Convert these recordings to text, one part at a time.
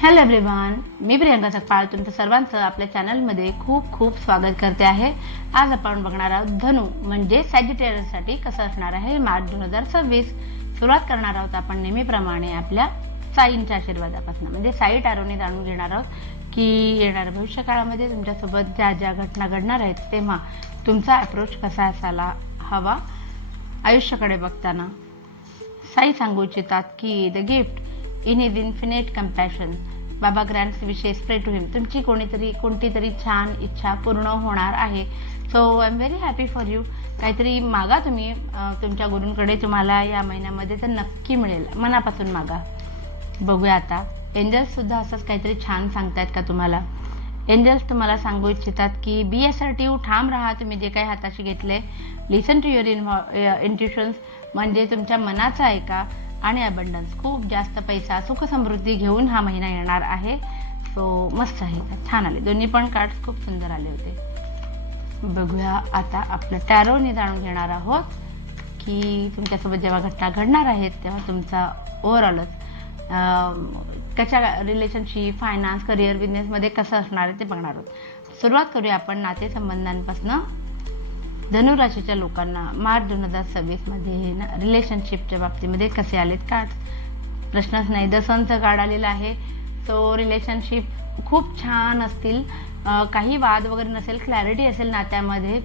Hello everyone, मी प्रियंका सकपाळ तुमचं सर्वांचं आपल्या चॅनलमध्ये खूप खूप स्वागत करते आहे। आज आपण बघणार आहोत धनु म्हणजे सॅजिटेरियससाठी कसं असणार आहे मार्च 2026। सुरुवात करणार आहोत आपण नेहमीप्रमाणे आपल्या साईंच्या आशीर्वादापासून, म्हणजे साई टॅरोने जाणून घेणार आहोत की येणाऱ्या भविष्यकाळामध्ये तुमच्यासोबत ज्या ज्या घटना घडणार आहेत तेव्हा तुमचा अप्रोच कसा असायला हवा। आयुष्याकडे बघताना साई सांगू इच्छितात की the gift in his infinite compassion बाबा ग्रँड्स विशेष प्रे टू हिम। तुमची कोणतीतरी छान इच्छा पूर्ण होणार आहे। So I am very happy for you. काहीतरी मागा तुम्ही तुमच्या गुरूंकडे, तुम्हाला या महिन्यामध्ये तर नक्की मिळेल। मनापासून मागा। बघूया आता एंजल्स सुद्धा असंच काहीतरी छान सांगतायत का तुम्हाला। एंजल्स तुम्हाला सांगू इच्छितात की बी असर्टिव्ह, ठाम राहा तुम्ही जे काही हाताशी घेतले। लिसन टू युअर इंट्युशन्स म्हणजे तुमच्या मनाचा ऐका। आणि अबंडन्स, खूप जास्त पैसा सुख समृद्धी घेऊन हा महिना येणार आहे। सो मस्त आहे, छान आले दोन्ही पण कार्ड्स, खूप सुंदर आले होते। बघूया आता आपलं टॅरोने जाणून घेणार आहोत की तुमच्यासोबत जेव्हा घटना घडणार आहेत तेव्हा तुमचा ओव्हरऑलच कशा रिलेशनशिप, फायनान्स, करिअर, बिझनेसमध्ये कसं असणार आहे ते बघणार आहोत। सुरुवात करूया आपण नातेसंबंधांपासून। धनुराशीच्या लोकांना मार्च 2026 मध्ये रिलेशनशिपच्या बाबतीमध्ये कसे आलेत कार्ड, प्रश्नच नाही। द सनचं कार्ड आलेलं आहे। सो रिलेशनशिप खूप छान असतील, काही वाद वगैरे नसेल, क्लॅरिटी असेल नात्यामध्ये।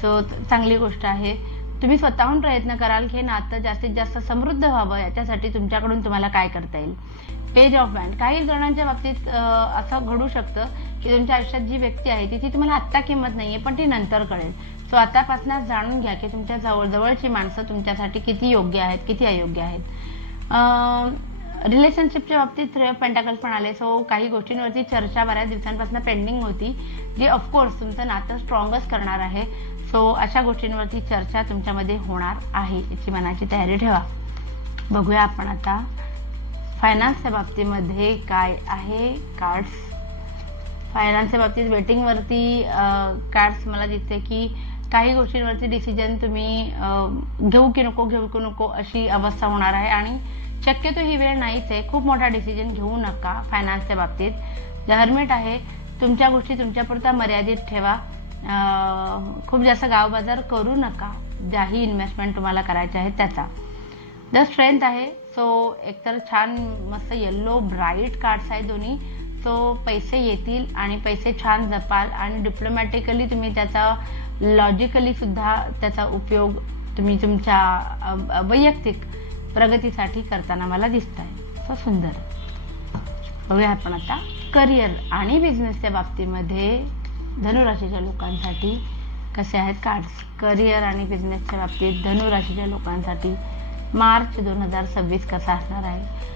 सो चांगली गोष्ट आहे। तुम्ही स्वतःहून प्रयत्न कराल की नातं जास्तीत जास्त समृद्ध व्हावं, याच्यासाठी तुमच्याकडून तुम्हाला काय करता येईल। पेज ऑफ वॅन्ड, काही जणांच्या बाबतीत असं घडू शकतं की तुमच्या आयुष्यात जी व्यक्ती आहे तिची तुम्हाला आत्ता किंमत नाहीये, पण ती नंतर कळेल। सो आतापासूनच जाणून घ्या की तुमच्या जवळची माणसं तुमच्यासाठी किती योग्य आहेत, किती अयोग्य आहेत। रिलेशनशिपच्या बाबतीत 3 ऑफ पेंटाकल्स पण आले। सो काही गोष्टींवरती चर्चा बऱ्याच दिवसांपासून पेंडिंग होती, जी ऑफकोर्स तुमचं नातं स्ट्रॉंगच करणार आहे। सो अशा गोष्टींवरती चर्चा तुमच्यामध्ये होणार आहे, याची मनाची तयारी ठेवा। बघूया आपण आता फायनान्सच्या बाबतीमध्ये काय आहे कार्ड्स। फायनान्सच्या बाबतीत वेटिंगवरती कार्ड्स मला दिसते की काही गोष्टींवरती डिसिजन तुम्ही घेऊ की नको अशी अवस्था होणार आहे। आणि शक्यतो ही वेळ नाहीच आहे, खूप मोठा डिसिजन घेऊ नका फायनान्सच्या बाबतीत। द हर्मिट आहे, तुमच्या गोष्टी तुमच्यापुरता मर्यादित ठेवा। खूप जास्त गावबाजार करू नका, ज्याही इन्व्हेस्टमेंट तुम्हाला करायचे आहे त्याचा। द स्ट्रेंथ आहे। सो एकतर छान मस्त येल्लो ब्राईट कार्ड्स आहे दोन्ही। सो पैसे येतील आणि पैसे छान जपाल, आणि डिप्लोमॅटिकली तुम्ही त्याचा, लॉजिकली सुद्धा त्याचा उपयोग तुम्ही तुमच्या वैयक्तिक प्रगतीसाठी करताना मला दिसत आहे। सो सुंदर। बघूया आपण आता करिअर आणि बिझनेसच्या बाबतीमध्ये धनुराशीच्या लोकांसाठी कसे आहेत कार्ड्स। करिअर आणि बिझनेसच्या बाबतीत धनुराशीच्या लोकांसाठी मार्च 2026 कसा असणार आहे।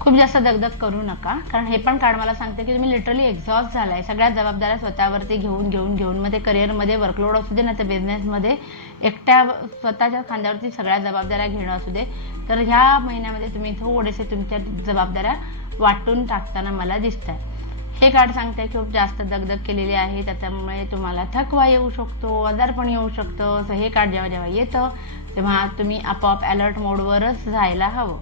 खूप जास्त दगदग करू नका, कारण हे पण कार्ड मला सांगते की तुम्ही लिटरली एक्झॉस्ट झालाय। सगळ्या जबाबदाऱ्या स्वतःवरती घेऊन मध्ये करिअरमध्ये वर्कलोड असू दे ना, तर बिझनेसमध्ये एकट्या स्वतःच्या खांद्यावरती सगळ्या जबाबदाऱ्या घेणं असू दे, तर ह्या महिन्यामध्ये तुम्ही थोडेसे तुमच्या जबाबदाऱ्या वाटून टाकताना मला दिसत आहे। हे कार्ड सांगते खूप जास्त दगदग केलेली आहे, त्याच्यामुळे तुम्हाला थकवा येऊ शकतो, आजारपण येऊ शकतं। सो हे कार्ड जेव्हा जेव्हा येतं तेव्हा तुम्ही आपोआप अलर्ट मोडवरच जायला हवं।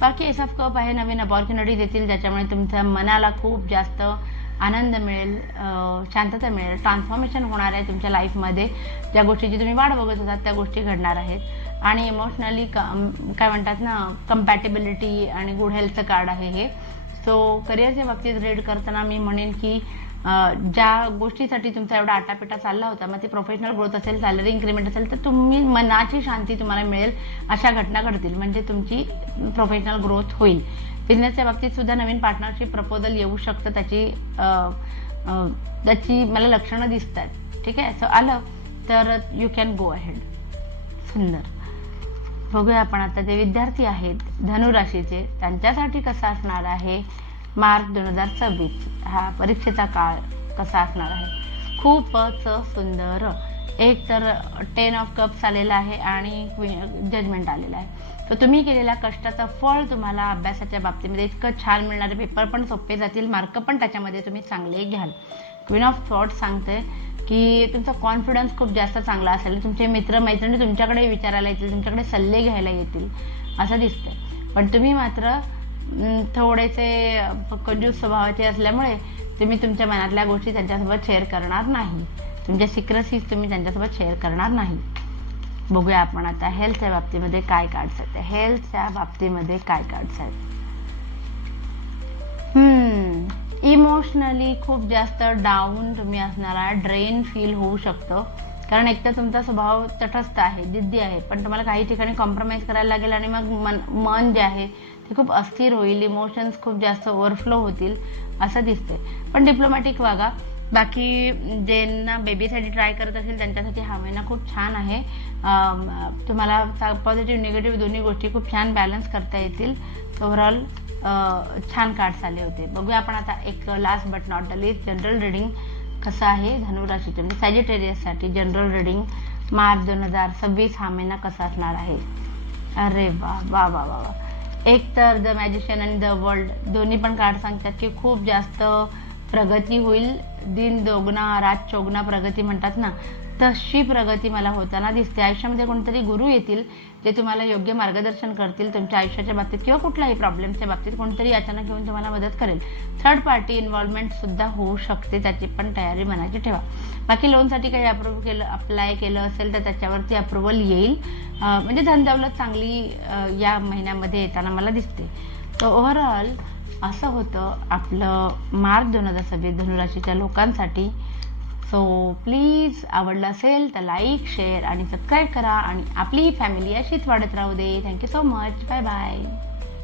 बाकी एस ऑफ कप आहे, नवीन अपॉर्च्युनिटीज येतील ज्याच्यामुळे तुमच्या मनाला खूप जास्त आनंद मिळेल, शांतता मिळेल, ट्रान्सफॉर्मेशन होणार आहे तुमच्या लाईफमध्ये। ज्या गोष्टीची तुम्ही वाट बघत होतात त्या गोष्टी घडणार आहेत। आणि इमोशनली काय म्हणतात ना, कंपॅटेबिलिटी आणि गुड हेल्थचं कार्ड आहे हे। सो करिअरच्या बाबतीत रीड करताना मी म्हणेन की ज्या गोष्टीसाठी तुमचा एवढा आटापिटा चालला होता, मग ती प्रोफेशनल ग्रोथ असेल, सॅलरी इन्क्रीमेंट असेल, तर तुम्ही मनाची शांती तुम्हाला मिळेल, अशा घटना घडतील, म्हणजे तुमची प्रोफेशनल ग्रोथ होईल। बिझनेसच्या बाबतीत सुद्धा नवीन पार्टनरशिप प्रपोजल येऊ शकतं, त्याची मला लक्षणं दिसत आहेत। ठीक आहे, सो आलं तर यू कॅन गो अहेड। सुंदर। बघूया आपण आता जे विद्यार्थी आहेत धनुराशीचे त्यांच्यासाठी कसा असणार आहे मार्च 2026 हा परीक्षेचा काळ कसा असणार आहे। खूपच सुंदर। एक तर 10 ऑफ कप्स आलेला आहे आणि जजमेंट आलेला आहे। तर तुम्ही केलेल्या कष्टाचं फळ तुम्हाला अभ्यासाच्या बाबतीमध्ये इतकं छान मिळणार आहे, पेपर पण सोपे जातील, मार्क पण त्याच्यामध्ये तुम्ही चांगले घ्याल। क्वीन ऑफ थॉट्स सांगते की तुमचा कॉन्फिडन्स खूप जास्त चांगला असेल, तुमचे मित्रमैत्रिणी तुमच्याकडे विचारायला येतील, तुमच्याकडे सल्ले घ्यायला येतील असं दिसतंय। पण तुम्ही मात्र थोडेसे कंजूस स्वभावाचे असल्यामुळे तुम्ही तुमच्या मनातल्या गोष्टी त्यांच्यासोबत शेअर करणार नाही, तुमच्या सिक्रेसीज तुम्ही त्यांच्यासोबत शेअर करणार नाही. बघूया आपण आता हेल्थच्या बाबतीमध्ये काय कार्ड्स आहेत. हेल्थच्या बाबतीमध्ये काय कार्ड्स आहेत. इमोशनली खूप जास्त डाऊन तुम्ही असणार आहात, ड्रेन फील होऊ शकतं. कारण एक तर तुमचा स्वभाव तटस्थ आहे, जिद्दी आहे, पण तुम्हाला काही ठिकाणी कॉम्प्रोमाइज करायला लागेल आणि मग मन जे आहे ते खूप अस्थिर होईल, इमोशन्स खूप जास्त ओव्हरफ्लो होतील असं दिसते. पण डिप्लोमॅटिक वागा. बाकी ज्यांना बेबीसाठी ट्राय करत असेल त्यांच्यासाठी हा महिना खूप छान आहे. तुम्हाला पॉझिटिव्ह निगेटिव्ह दोन्ही गोष्टी खूप छान बॅलन्स करता येतील. ओव्हरऑल छान कार्ड्स आले होते. बघूया आपण आता एक last but not the list general reading कसं आहे धनुराशीचे म्हणजे सॅजिटेरियससाठी जनरल रिडिंग मार्च 2026 हा महिना कसा असणार आहे. अरे वा वा वा वा. एक तर द मॅजिशियन आणि द वर्ल्ड दोन्ही पण कार्ड सांगतात की खूप जास्त प्रगती होईल. दिन दोगुना रात चौगुना प्रगती म्हणतात ना, तशी प्रगती मला होताना दिसते. आयुष्यामध्ये कोणतरी गुरु येतील जे तुम्हाला योग्य मार्गदर्शन करतील तुमच्या आयुष्याच्या बाबतीत किंवा कुठल्याही प्रॉब्लेमच्या बाबतीत. कोणतरी अचानक येऊन तुम्हाला मदत करेल. थर्ड पार्टी इन्व्हॉल्वमेंट सुद्धा होऊ शकते, त्याची पण तयारी मनाची ठेवा. बाकी लोनसाठी काही अप्लाय केलं असेल तर त्याच्यावरती अप्रुव्हल येईल. म्हणजे धनदौलत चांगली या महिन्यामध्ये येताना मला दिसते. तर ओव्हरऑल असं होतं आपलं मार्च 2026 धनुराशीच्या लोकांसाठी. सो प्लीज आवडलं असेल तर लाईक, शेअर आणि सबस्क्राईब करा आणि आपली फॅमिली अशीच वाढत राहू दे. Thank you so much. Bye bye.